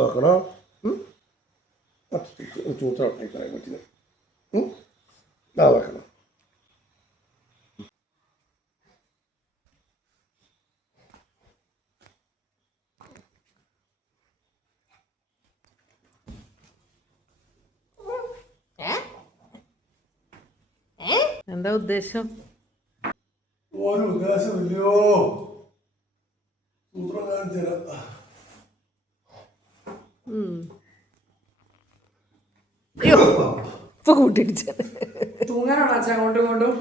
വെക്കണോ ചൂത്തോട്ടായി പറ്റില്ല വെക്കണം. എന്താ ഉദ്ദേശം? ഒരു ഉദ്ദേശമില്ലയോ, സൂത്രം കാണിച്ചു തരാം. ഇപ്പൊ കൂട്ടിടിച്ചത് തൂങ്ങാനാണോ അച്ഛൻ അങ്ങോട്ടും ഇങ്ങോട്ടും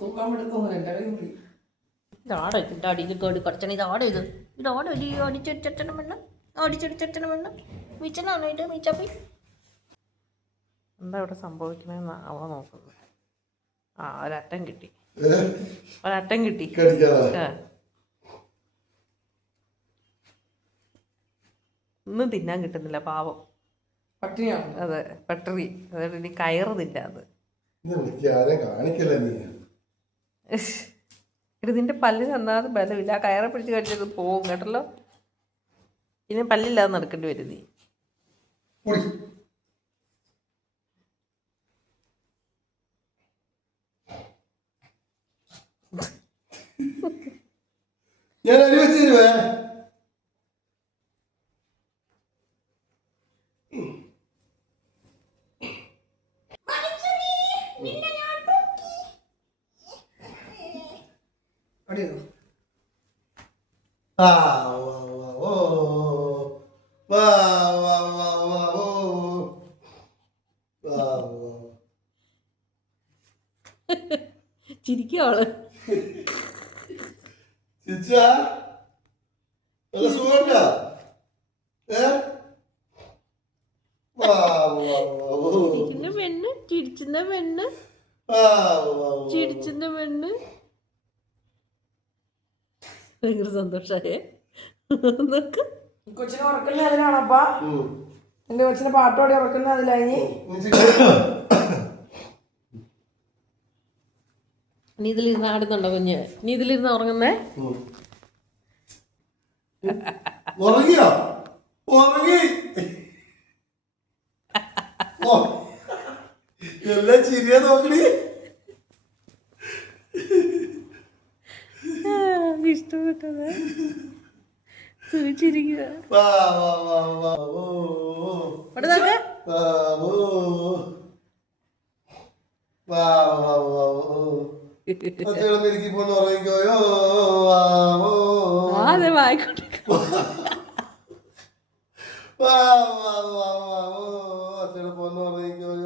തൂക്കാൻ പറ്റത്തൊന്നുമില്ല. എൻ്റെ കൈ കൂടി ഇതാടോ ഇതിൻ്റെ അടിയിൽ കേടി കുറച്ചണ ഇതാടോ ഇതാടോ ഈ അടിച്ചടിച്ചണം വേണം അടിച്ചടിച്ചണം വേണം മിച്ചനാണോ ഇത് മിച്ചപ്പി എന്താ ഇവിടെ സംഭവിക്കണമെന്ന് അവളെ നോക്കുന്നത്. ആ ഒരറ്റം കിട്ടി ഒന്നും തിന്നാൻ കിട്ടുന്നില്ല പാവം. പട്ടിണിയാണ്. അതെ പട്ടറി. അതുകൊണ്ട് ഇനി കയറുന്നില്ല. അത് ഇതിൻ്റെ പല്ലിന് ഒന്നാമത് ബലമില്ല. ആ കയറെ പിടിച്ച് കഴിച്ചത് പോവും കേട്ടല്ലോ. ഇനി പല്ലില്ലാതെ നടക്കേണ്ടി വരും നീ. ഞാൻ അനുവദിച്ചു തരുവേ. ചിരിക്കവള് പെണ്ണ് ചിരിച്ചുന്ന പെണ്ണ് ചിരിച്ചുന്ന പെണ്ണ് ഭയങ്കര സന്തോഷായേ. കൊച്ചിനെ ഉറക്കുന്ന അതിലാണപ്പാ. എന്റെ കൊച്ചിനെ പാട്ടോടെ ഉറക്കുന്ന അതിലായി. നീ ഇതിലിരുന്ന് ആടുന്നുണ്ടോ കുഞ്ഞ്? നീ ഇതിലിരുന്ന് ഉറങ്ങുന്നേ? ഉറങ്ങിയോ? ഉറങ്ങി എല്ലാം ചിരിയാ നോക്കണി. ഇഷ്ടപ്പെട്ടത് ചിരിക്കുക. അതെ വായിക്കോട്ടെ. അച്ഛനെ പൊന്നു ഉറങ്ങിക്കോയോ.